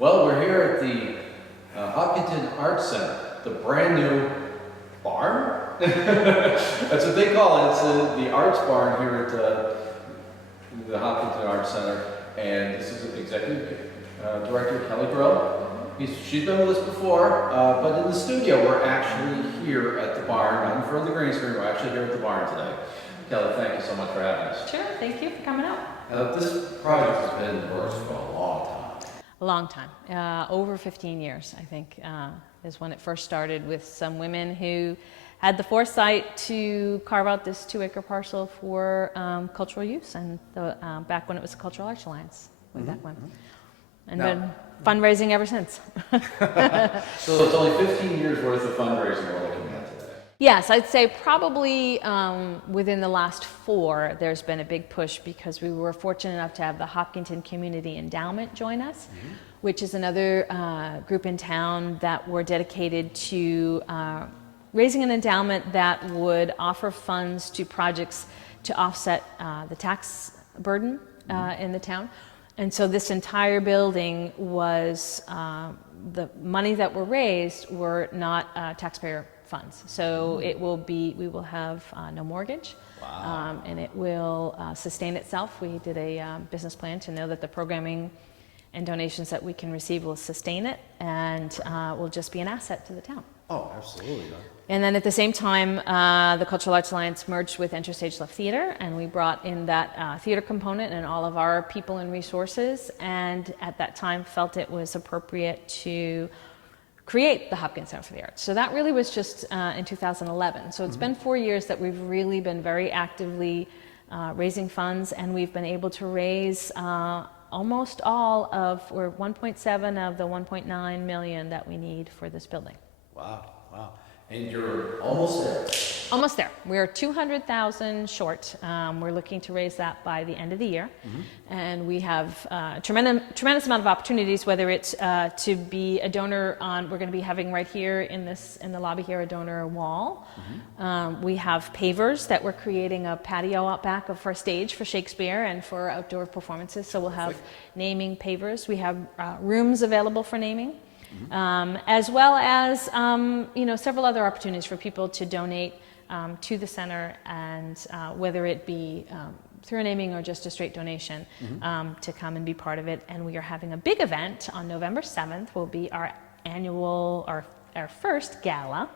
Well, we're here at the Hopkinton Arts Center, the brand new barn? That's what they call it. It's the arts barn here at the Hopkinton Arts Center. And this is Executive Director Kelly Grill. She's been with us before, but in the studio, we're actually here at the barn, not in front of the green screen, we're actually here at the barn today. Kelly, thank you so much for having us. Sure, thank you for coming out. This project has been in the works for a long time. A long time, over 15 years, I think, is when it first started with some women who had the foresight to carve out this 2-acre parcel for cultural use, and back when it was the Cultural Arts Alliance, way back when. And Now, been fundraising ever since. So it's only 15 years worth of fundraising we're looking at today. Yes, I'd say probably within the last 4, there's been a big push because we were fortunate enough to have the Hopkinton Community Endowment join us, which is another group in town that were dedicated to raising an endowment that would offer funds to projects to offset the tax burden in the town. And so this entire building was, the money that were raised were not taxpayer funds. So it will be, we will have no mortgage. Wow. And it will sustain itself. We did a business plan to know that the programming and donations that we can receive will sustain it and will just be an asset to the town. Oh, absolutely. And then at the same time, the Cultural Arts Alliance merged with Interstage Left Theater, and we brought in that theater component and all of our people and resources, and at that time felt it was appropriate to create the Hopkins Center for the Arts. So that really was just in 2011. So it's been 4 years that we've really been very actively raising funds, and we've been able to raise almost all of, or 1.7 of the 1.9 million that we need for this building. Wow, wow. And you're almost there. Almost there. We're 200,000 short. We're looking to raise that by the end of the year. And we have a tremendous amount of opportunities, whether it's to be a donor on, we're going to be having right here in the lobby here, a donor wall. We have pavers that we're creating a patio out back for a stage for Shakespeare and for outdoor performances. So we'll have naming pavers. We have rooms available for naming. As well as several other opportunities for people to donate to the center, and whether it be through a naming or just a straight donation, to come and be part of it. And we are having a big event on November 7th. Will be our annual, our first gala.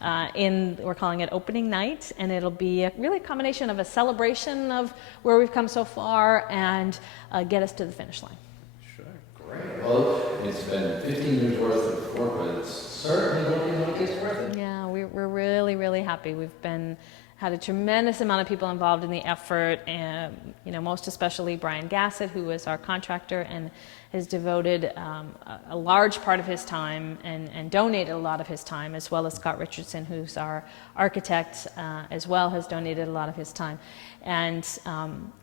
We're calling it opening night, and it'll be really a combination of a celebration of where we've come so far and get us to the finish line. Great. Well, it's been 15 years worth of work, but it's certainly looking like it's worth it. Yeah, we're really, really happy. We've had a tremendous amount of people involved in the effort, and most especially Brian Gassett, who is our contractor and has devoted a large part of his time and donated a lot of his time, as well as Scott Richardson, who's our architect, as well, has donated a lot of his time. And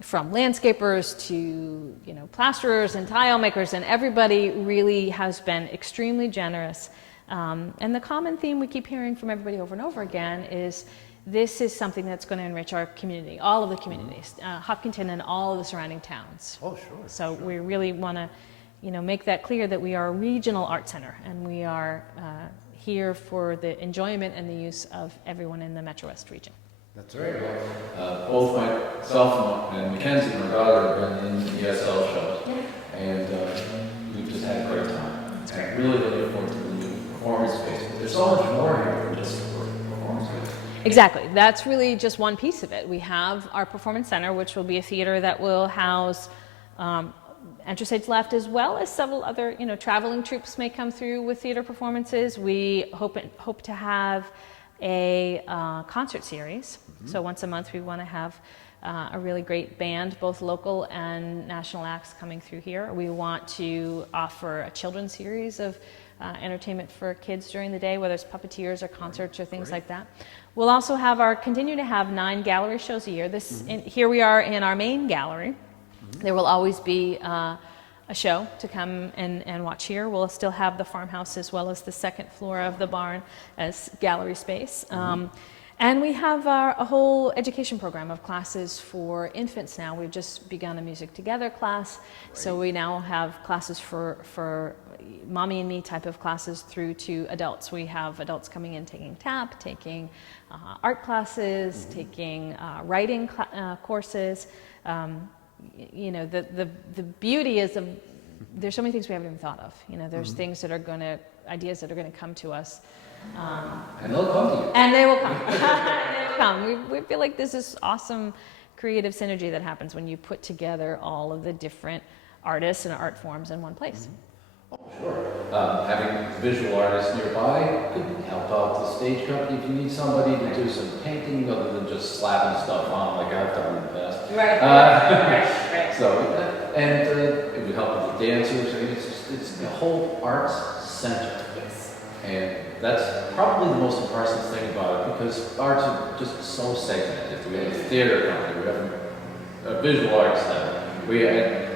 from landscapers to plasterers and tile makers, and everybody really has been extremely generous. And the common theme we keep hearing from everybody over and over again is this is something that's going to enrich our community, all of the communities, Hopkinton and all of the surrounding towns. Oh, sure. So we really want to make that clear that we are a regional art center, and we are here for the enjoyment and the use of everyone in the Metro West region. That's right. Well, both myself and Mackenzie, my daughter, have been in the ESL shows, and we've just had a great time. And really looking forward to the new performance space. But there's so much more here than just the performance space. Exactly. That's really just one piece of it. We have our Performance Center, which will be a theater that will house Interstage Left, as well as several other, traveling troupes may come through with theater performances. We hope to have a concert series. So once a month we want to have a really great band, both local and national acts coming through here. We want to offer a children's series of entertainment for kids during the day, whether it's puppeteers or concerts or things like that. We'll also continue to have 9 gallery shows a year. Here we are in our main gallery. There will always be a show to come and watch here. We'll still have the farmhouse as well as the second floor of the barn as gallery space. And we have a whole education program of classes for infants now. We've just begun a Music Together class. Great. So we now have classes for mommy and me type of classes through to adults. We have adults coming in taking tap, taking art classes, taking writing courses. You know, the beauty is there's so many things we haven't even thought of. You know, there's things that are ideas that are going to come to us. And they'll come to you. And they will come. They will come. We feel like there's this awesome creative synergy that happens when you put together all of the different artists and art forms in one place. Oh, sure. Having visual artists nearby could help out the stage company if you need somebody to do some painting other than just slapping stuff on like I've done in the past. Right. Right. So, and it would help with the dancers. I mean, it's the whole arts center. Yes. And that's probably the most impressive thing about it, because arts are just so segmented. We have a theater company, we have a visual arts center,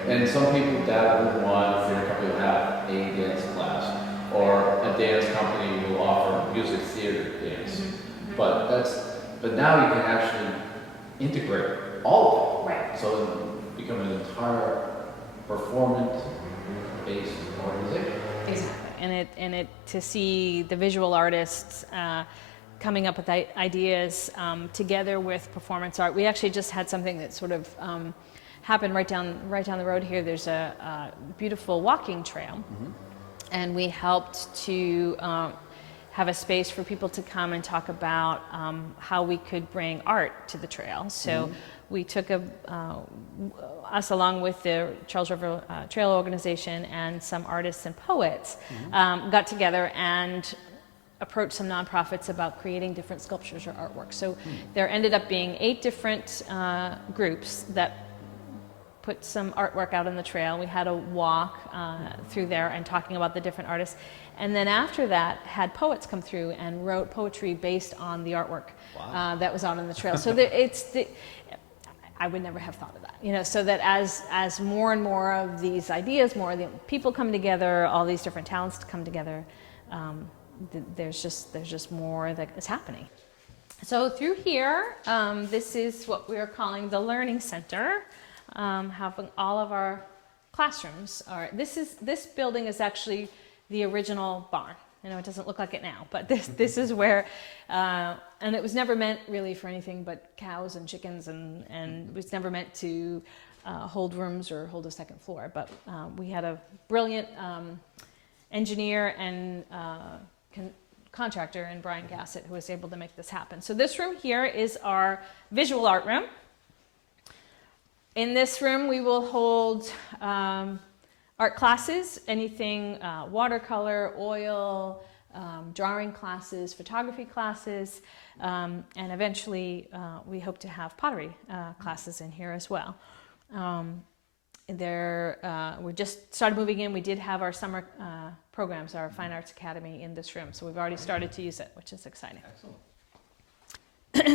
and some people that would want a theater company will have a dance class, or a dance company will offer music theater dance. But now you can actually integrate all of it. Right. So it become an entire performance-based organization. Exactly. And it to see the visual artists coming up with ideas together with performance art. We actually just had something that sort of happened right down the road here. There's a beautiful walking trail, and we helped to have a space for people to come and talk about how we could bring art to the trail. So we took us along with the Charles River Trail Organization and some artists and poets got together and approached some nonprofits about creating different sculptures or artwork. So there ended up being 8 different groups that put some artwork out on the trail. We had a walk through there and talking about the different artists. And then after that, had poets come through and wrote poetry based on the artwork that was out on the trail. So I would never have thought of that, you know, so that as more and more of these ideas, more of the people come together, all these different talents come together, there's just more that is happening. So through here, this is what we are calling the Learning Center, having all of our classrooms. This building is actually the original barn. You know, it doesn't look like it now, but this is where, and it was never meant really for anything but cows and chickens, and it was never meant to hold rooms or hold a second floor. But we had a brilliant engineer and contractor in Brian Gassett who was able to make this happen. So this room here is our visual art room. In this room we will hold art classes, anything watercolor, oil, drawing classes, photography classes, and eventually we hope to have pottery classes in here as well. We just started moving in. We did have our summer programs, our Fine Arts Academy in this room, so we've already started to use it, which is exciting. Excellent.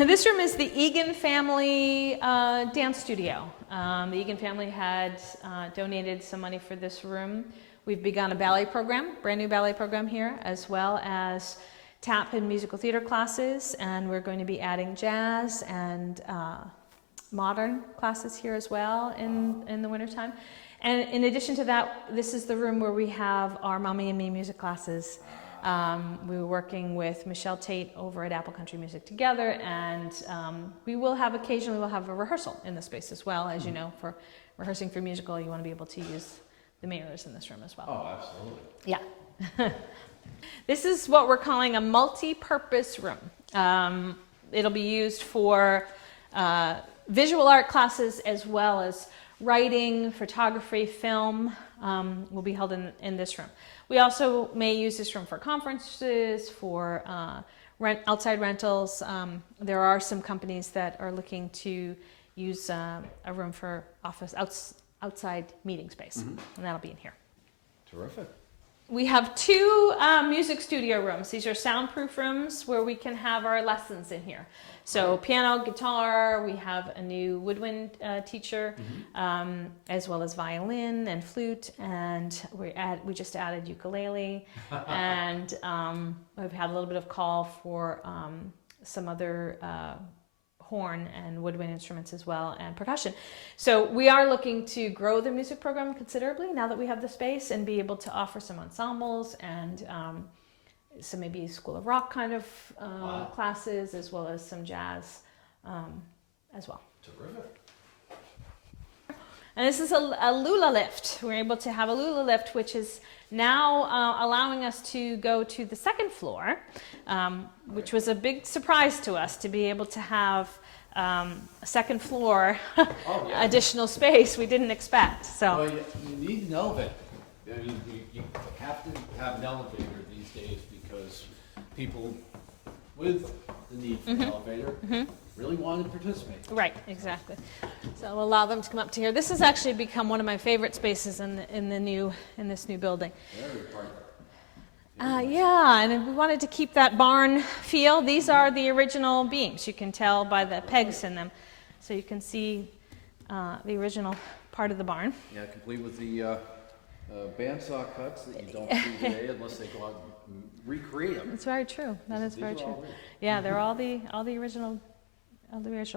This room is the Egan family dance studio. The Egan family had donated some money for this room. We've begun a ballet program, brand new ballet program here, as well as tap and musical theater classes, and we're going to be adding jazz and modern classes here as well in the wintertime. And in addition to that, this is the room where we have our Mommy and Me music classes. We were working with Michelle Tate over at Apple Country Music Together, and occasionally we'll have a rehearsal in the space as well. As you know, for rehearsing for musical, you want to be able to use the mirrors in this room as well. Oh, absolutely. Yeah. This is what we're calling a multi-purpose room. It'll be used for visual art classes as well as writing, photography, film will be held in this room. We also may use this room for conferences, for outside rentals. There are some companies that are looking to use a room for outside meeting space, and that'll be in here. Terrific. We have 2 music studio rooms. These are soundproof rooms where we can have our lessons in here. So piano, guitar, we have a new woodwind teacher, as well as violin and flute, and we just added ukulele, and we've had a little bit of call for some other horn and woodwind instruments as well, and percussion. So we are looking to grow the music program considerably now that we have the space, and be able to offer some ensembles and some maybe School of Rock kind of classes, as well as some jazz as well. Terrific. And this is a Lula lift. We're able to have a Lula lift, which is now allowing us to go to the second floor, which was a big surprise to us, to be able to have a second floor additional space we didn't expect. So Well, you need an elevator. I mean, you have to have an elevator these days, because people with the need for an elevator really want to participate. right, exactly. So we'll allow them to come up to here. This has actually become one of my favorite spaces in this new building. Very important. Yeah, and we wanted to keep that barn feel. These are the original beams. You can tell by the pegs in them. So you can see the original part of the barn. Yeah, complete with the bandsaw cuts that you don't see today unless they go out and recreate them. It's very true. That is very These are true. all real. Yeah, they're all the original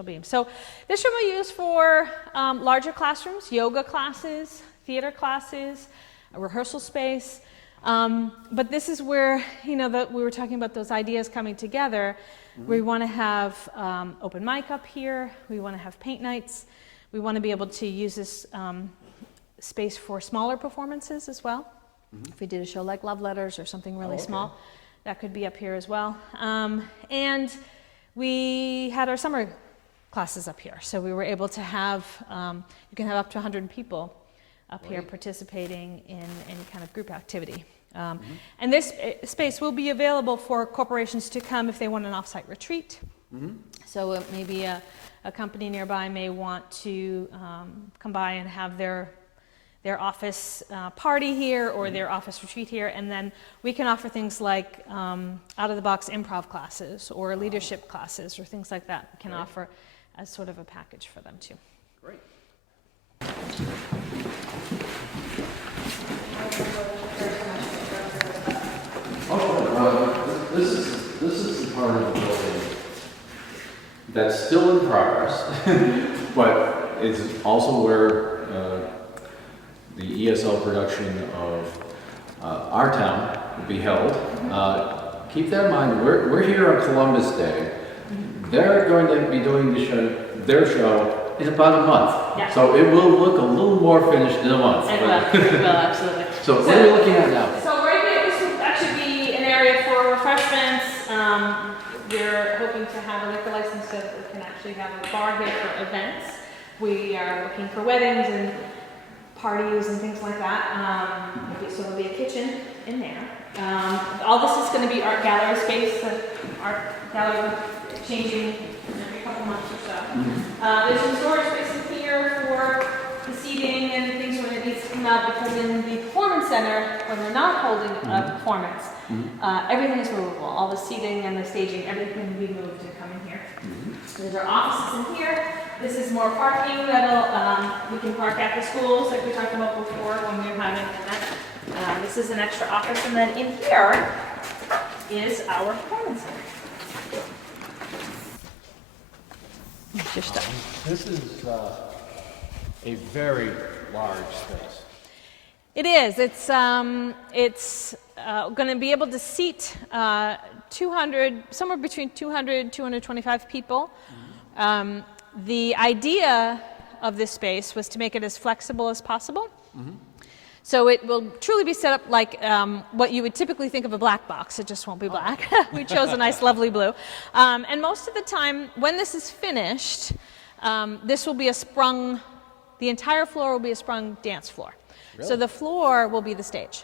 beams. So this room we use for larger classrooms, yoga classes, theater classes, a rehearsal space. But this is where, we were talking about those ideas coming together. We want to have open mic up here. We want to have paint nights. We want to be able to use this space for smaller performances as well. If we did a show like Love Letters or something really small, that could be up here as well. And we had our summer classes up here. So we were able to have, you can have up to 100 people up here participating in any kind of group activity. And this space will be available for corporations to come if they want an off-site retreat. So maybe a company nearby may want to come by and have their office party here, or their office retreat here, and then we can offer things like out-of-the-box improv classes or leadership classes or things like that. We can offer as sort of a package for them too. Great. This is the part of the building that's still in progress, but it's also where the ESL production of Our Town will be held. Keep that in mind, we're here on Columbus Day. They're going to be doing their show in about a month. Yeah. So it will look a little more finished in a month. It will, absolutely. So what are we looking at now? So right here, this would actually be an area for refreshments. We're hoping to have a liquor license so that we can actually have a bar here for events. We are looking for weddings and parties and things like that. So there'll be a kitchen in there. All this is going to be art gallery space. The art gallery changing every couple months or so. There's some storage space in here for the seating and things when it needs to come out, because in the performance center, when they're not holding a performance, everything is movable. All the seating and the staging, everything will be moved to come in here. There's our offices in here. This is more parking that'll, we can park at the schools like we talked about before when we were having an event. This is an extra office, and then in here is our performance center. Just This is a very large space. It is. It's going to be able to seat 200, somewhere between 200, 225 people. The idea of this space was to make it as flexible as possible. So it will truly be set up like what you would typically think of a black box. It just won't be black. We chose a nice, lovely blue. And most of the time, when this is finished, this will be a sprung, the entire floor will be a sprung dance floor. Really? So the floor will be the stage.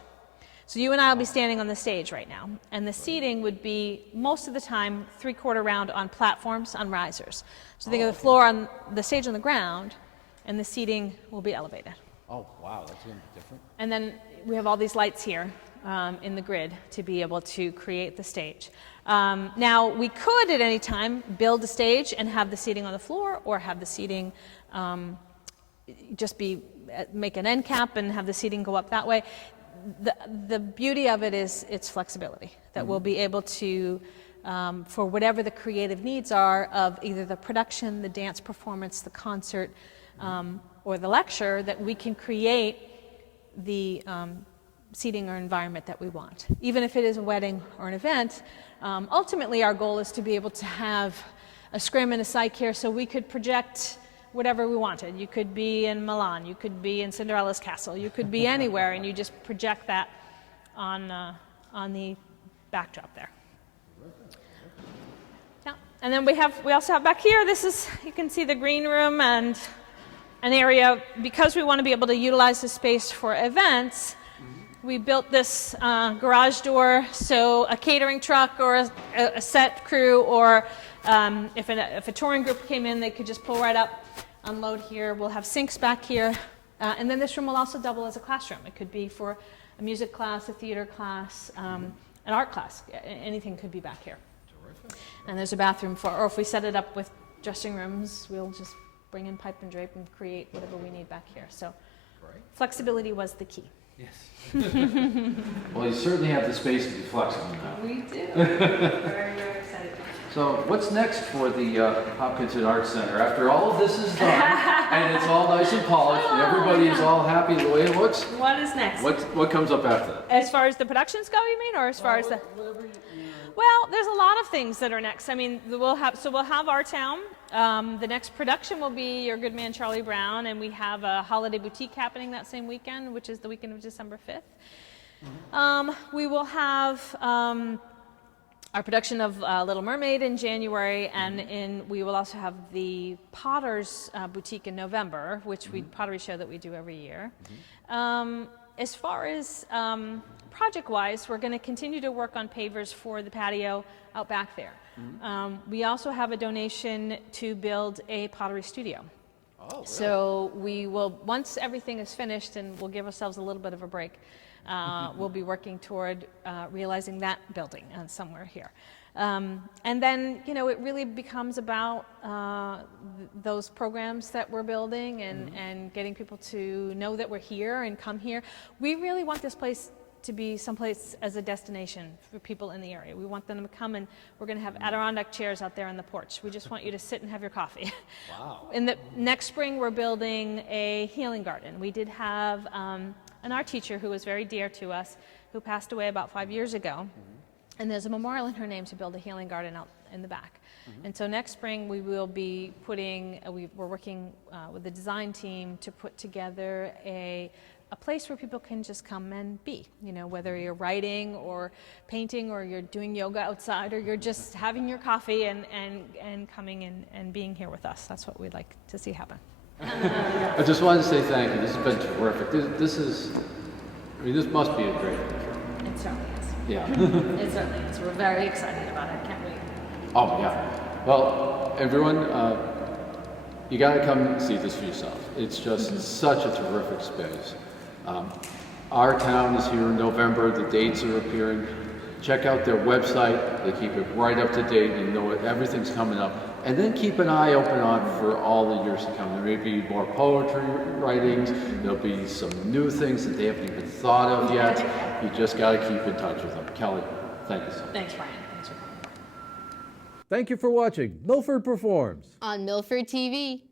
So you and I will be standing on the stage right now. And the seating would be, most of the time, 3/4 round on platforms, on risers. So think of the floor on the stage on the ground, and the seating will be elevated. Oh, wow, that's going to be different. And then we have all these lights here in the grid to be able to create the stage. Now, we could at any time build a stage and have the seating on the floor, or have the seating just make an end cap and have the seating go up that way. The beauty of it is its flexibility, that we'll be able to for whatever the creative needs are of either the production, the dance performance, the concert, or the lecture, that we can create the seating or environment that we want. Even if it is a wedding or an event, ultimately our goal is to be able to have a scrim and a side care so we could project whatever we wanted. You could be in Milan, you could be in Cinderella's castle, you could be anywhere, and you just project that on the backdrop there. Yeah. And then we also have back here, you can see the green room and an area, because we want to be able to utilize the space for events. We built this garage door, so a catering truck or a set crew, or if a touring group came in, they could just pull right up, unload here. We'll have sinks back here. And then this room will also double as a classroom. It could be for a music class, a theater class, an art class. Anything could be back here. Terrific. And there's a bathroom or if we set it up with dressing rooms, we'll just bring in pipe and drape and create whatever we need back here. So flexibility was the key. Yes. Well, you certainly have the space to be flexible now. We do. Very, very excited. So what's next for the Hopkinton Arts Center? After all of this is done, and it's all nice and polished, and everybody is all happy the way it looks, What is next? what comes up after that? As far as the productions go, you mean, or as far as the... Well, there's a lot of things that are next. I mean, we'll have Our Town. The next production will be Your Good Man, Charlie Brown, and we have a holiday boutique happening that same weekend, which is the weekend of December 5th. We will have our production of Little Mermaid in January, and we will also have the Potter's boutique in November, which pottery show that we do every year. As far as project-wise, we're going to continue to work on pavers for the patio out back there. We also have a donation to build a pottery studio. Oh, really? So we will, once everything is finished, and we'll give ourselves a little bit of a break, we'll be working toward realizing that building somewhere here. And then, it really becomes about those programs that we're building and getting people to know that we're here and come here. We really want this place to be someplace as a destination for people in the area. We want them to come, and we're going to have Adirondack chairs out there on the porch. We just want you to sit and have your coffee. Wow. In the next spring, we're building a healing garden. We did have an art teacher who was very dear to us, who passed away about 5 years ago. And there's a memorial in her name to build a healing garden out in the back. And so next spring we will be we're working with the design team to put together a place where people can just come and be, whether you're writing or painting or you're doing yoga outside or you're just having your coffee and coming in and being here with us. That's what we'd like to see happen. I just wanted to say thank you. This has been terrific. This must be a great picture. It certainly is. Yeah. It certainly is. We're very excited about it. Can't wait. Oh, yeah. Well, everyone, you got to come and see this for yourself. It's just such a terrific space. Our Town is here in November. The dates are appearing. Check out their website. They keep it right up to date. You know everything's coming up. And then keep an eye open on for all the years to come. There may be more poetry writings. There'll be some new things that they haven't even thought of yet. You just got to keep in touch with them. Kelly, thank you so much. Thanks, Brian. Thanks for coming. Thank you for watching Milford Performs on Milford TV.